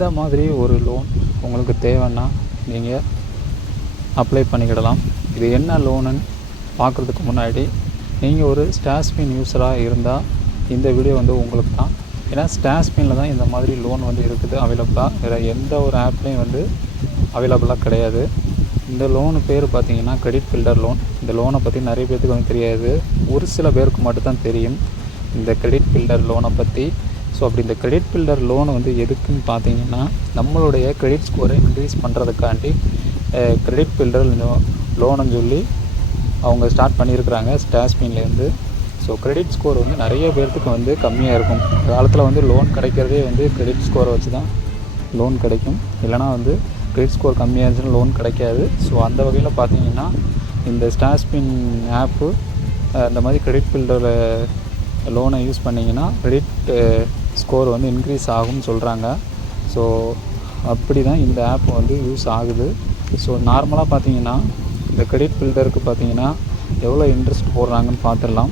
இந்த மாதிரி ஒரு லோன் உங்களுக்கு தேவைன்னா நீங்கள் அப்ளை பண்ணிக்கிடலாம். இது என்ன லோனுன்னு பார்க்குறதுக்கு முன்னாடி நீங்கள் ஒரு ஸ்டாஷ்பின் யூஸராக இருந்தால் இந்த வீடியோ வந்து உங்களுக்கு தான். ஏன்னா ஸ்டாஷ்பினில் தான் இந்த மாதிரி லோன் வந்து இருக்குது அவைலபிளாக. வேறு எந்த ஒரு ஆப்லேயும் வந்து அவைலபிளாக கிடையாது. இந்த லோனு பேர் பார்த்தீங்கன்னா கிரெடிட் பில்டர் லோன். இந்த லோனை பற்றி நிறைய பேருக்கு வந்து தெரியாது, ஒரு சில பேருக்கு மட்டும்தான் தெரியும் இந்த கிரெடிட் பில்டர் லோனை பற்றி. ஸோ அப்படி இந்த கிரெடிட் பில்டர் லோன் வந்து எதுக்குன்னு பார்த்தீங்கன்னா நம்மளுடைய கிரெடிட் ஸ்கோரை இன்க்ரீஸ் பண்ணுறதுக்காண்டி கிரெடிட் பில்டர் லோனுன்னு சொல்லி அவங்க ஸ்டார்ட் பண்ணியிருக்கிறாங்க ஸ்டாஷ்பின்லேருந்து. ஸோ கிரெடிட் ஸ்கோர் வந்து நிறைய பேர்த்துக்கு வந்து கம்மியாக இருக்கும். காலத்தில் வந்து லோன் கிடைக்கிறதே வந்து கிரெடிட் ஸ்கோரை வச்சு தான் லோன் கிடைக்கும், இல்லைனா வந்து கிரெடிட் ஸ்கோர் கம்மியாக இருந்துச்சுன்னா லோன் கிடைக்காது. ஸோ அந்த வகையில் பார்த்தீங்கன்னா இந்த ஸ்டாஷ்பின் ஆப்பு இந்த மாதிரி கிரெடிட் பில்டர் லோனை யூஸ் பண்ணிங்கன்னா கிரெடிட் ஸ்கோர் வந்து இன்க்ரீஸ் ஆகும்னு சொல்கிறாங்க. ஸோ அப்படி தான் இந்த ஆப் வந்து யூஸ் ஆகுது. ஸோ நார்மலாக பார்த்தீங்கன்னா இந்த கிரெடிட் பில்டருக்கு பார்த்தீங்கன்னா எவ்வளோ இன்ட்ரெஸ்ட் போடுறாங்கன்னு பார்த்துடலாம்.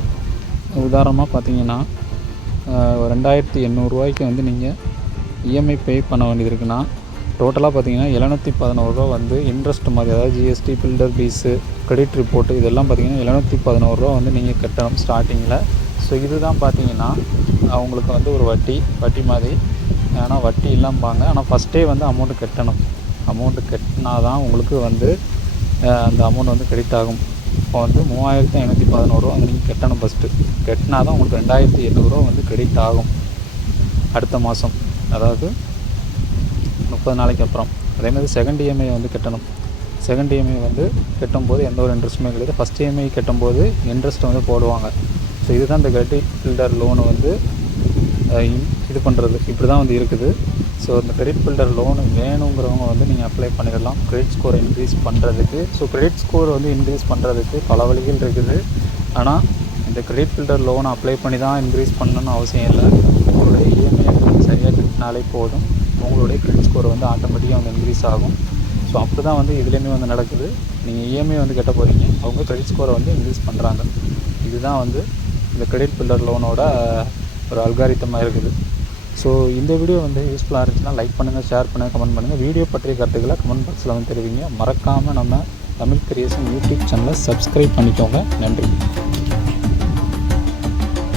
உதாரணமாக பார்த்தீங்கன்னா 2800 வந்து நீங்கள் இஎம்ஐ பே பண்ண வேண்டியது இருக்குன்னா டோட்டலாக பார்த்தீங்கன்னா 711 வந்து இன்ட்ரெஸ்ட் மாதிரி, அதாவது GST, builder fees, credit report இதெல்லாம் பார்த்தீங்கன்னா 711 வந்து நீங்கள் கட்டணும் ஸ்டார்டிங்கில். ஸோ இதுதான் பார்த்தீங்கன்னா அவங்களுக்கு வந்து ஒரு வட்டி மாதிரி. ஆனால் வட்டி இல்லாம்பாங்க, ஆனால் ஃபஸ்ட்டே வந்து அமௌண்ட்டு கட்டணும். அமௌண்ட்டு கட்டினா தான் உங்களுக்கு வந்து அந்த அமௌண்ட் வந்து கிரெடிட் ஆகும். இப்போ வந்து 3511 வந்து நீங்கள் கட்டணும். ஃபஸ்ட்டு கட்டினா தான் உங்களுக்கு 2800 வந்து கிரெடிட் ஆகும் அடுத்த மாதம், அதாவது 30 நாளைக்கு அப்புறம். அதேமாதிரி செகண்ட் இஎம்ஐ வந்து கட்டணும். செகண்ட் இஎம்ஐ வந்து கட்டும்போது எந்த ஒரு இன்ட்ரெஸ்ட்டுமே கிடையாது. ஃபஸ்ட் இஎம்ஐ கட்டும்போது இன்ட்ரெஸ்ட் வந்து போடுவாங்க. ஸோ இதுதான் இந்த கிரெடிட் பில்டர் லோனு வந்து இது பண்ணுறது, இப்படி தான் வந்து இருக்குது. ஸோ இந்த கிரெடிட் பில்டர் லோனு வேணுங்கிறவங்க வந்து நீங்கள் அப்ளை பண்ணிடலாம் கிரெடிட் ஸ்கோரை இன்க்ரீஸ் பண்ணுறதுக்கு. ஸோ கிரெடிட் ஸ்கோர் வந்து இன்க்ரீஸ் பண்ணுறதுக்கு பல வழிகள் இருக்குது. ஆனால் இந்த கிரெடிட் பில்டர் லோனை அப்ளை பண்ணி தான் இன்க்ரீஸ் பண்ணணும்னு அவசியம் இல்லை. உங்களுடைய இஎம்ஐ வந்து சரியாக கட்டினாலே போதும், உங்களுடைய கிரெடிட் ஸ்கோர் வந்து ஆட்டோமேட்டிக்காக வந்து இன்க்ரீஸ் ஆகும். ஸோ அப்படி தான் வந்து இதுலேயுமே வந்து நடக்குது. நீங்கள் இஎம்ஐ வந்து கட்ட போகிறீங்க, அவங்க கிரெடிட் ஸ்கோரை வந்து இன்க்ரீஸ் பண்ணுறாங்க. இதுதான் வந்து இந்த கிரெடிட் பில்டர் லோனோட ஒரு அல்காரிதமாக இருக்குது. ஸோ இந்த வீடியோ வந்து யூஸ்ஃபுல்லாக இருந்துச்சுன்னா லைக் பண்ணுங்கள், ஷேர் பண்ணுங்கள், கமெண்ட் பண்ணுங்கள். வீடியோ பற்றிய கருத்துக்களை கமெண்ட் பாக்ஸில் வந்து தெரிவிங்க. மறக்காமல் நம்ம தமிழ் கிரியேஷன் யூடியூப் சேனலை சப்ஸ்கிரைப் பண்ணிக்கோங்க. நன்றி.